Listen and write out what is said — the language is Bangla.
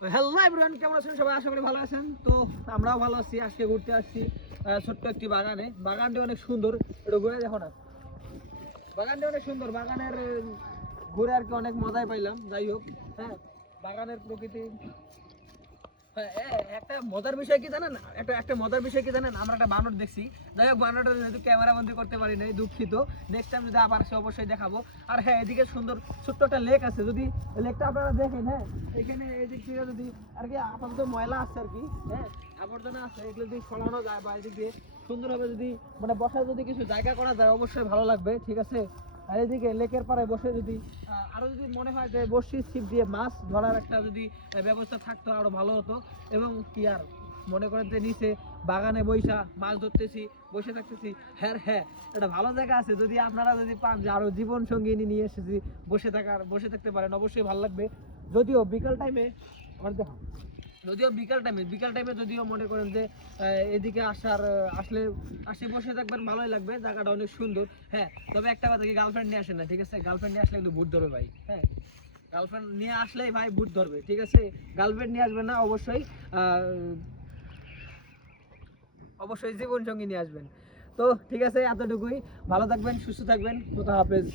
হ্যালো এভরিওয়ান, কেমন আছেন সবাই? আশা করি ভালো আছেন। তো আমরাও ভালো আছি। আজকে ঘুরতে আসছি ছোট্ট একটি বাগানে। বাগানটি অনেক সুন্দর, একটু ঘুরে দেখো না। বাগানটি অনেক সুন্দর, বাগানের ঘুরে আর কি অনেক মজাই পাইলাম। যাই হোক, হ্যাঁ, বাগানের প্রকৃতি। হ্যাঁ, একটা মজার বিষয় কি জানেন, একটা মজার বিষয় কি জানেন, আমরা একটা বানর দেখছি। যাই হোক, বানরটা যেহেতু ক্যামেরা বন্দি করতে পারি নাই, দুঃখিত। নেক্সট টাইম যদি আবার সে অবশ্যই দেখাবো। আর হ্যাঁ, এদিকে সুন্দর ছোট্ট একটা লেক আছে, যদি লেকটা আপনারা দেখেন। হ্যাঁ, এখানে এদিক থেকে যদি আর কি আপাতত ময়লা আছে আর কি, হ্যাঁ, আবর্জনা আছে, এগুলো যদি সরানো যায় বা এদিক দিয়ে সুন্দরভাবে যদি মানে বসার যদি কিছু জায়গা করা যায়, অবশ্যই ভালো লাগবে। ঠিক আছে। আর এদিকে লেকের পাড়ে বসে যদি আরো যদি মনে হয় যে বড়শি ছিপ দিয়ে মাছ ধরার একটা যদি ব্যবস্থা থাকতো, আরো ভালো হতো। এবং কি আর মনে করেন যে নিচে বাগানে বৈশা মাছ ধরতেছি, বসে থাকতেছি। হ্যাঁ হ্যাঁ, একটা ভালো জায়গা আছে, যদি আপনারা যদি পান যে আরো জীবন সঙ্গিনী নিয়ে এসে যদি বসে থাকতে পারেন, অবশ্যই ভালো লাগবে। যদিও বিকাল টাইমে বিকাল টাইমে যদিও মনে করেন যে এদিকে আসলে বসে থাকবেন, ভালোই লাগবে, জায়গাটা অনেক সুন্দর। হ্যাঁ, তবে একটা কথা কি, গার্লফ্রেন্ড নিয়ে আসেন না, ঠিক আছে? গার্লফ্রেন্ড নিয়ে আসলে কিন্তু ভূত ধরবে ভাই। হ্যাঁ, গার্লফ্রেন্ড নিয়ে আসলেই ভাই ভূত ধরবে, ঠিক আছে? গার্লফ্রেন্ড নিয়ে আসবেন না, অবশ্যই অবশ্যই জীবন সঙ্গী নিয়ে আসবেন। তো ঠিক আছে, এতটুকুই। ভালো থাকবেন, সুস্থ থাকবেন, খোদা হাফেজ।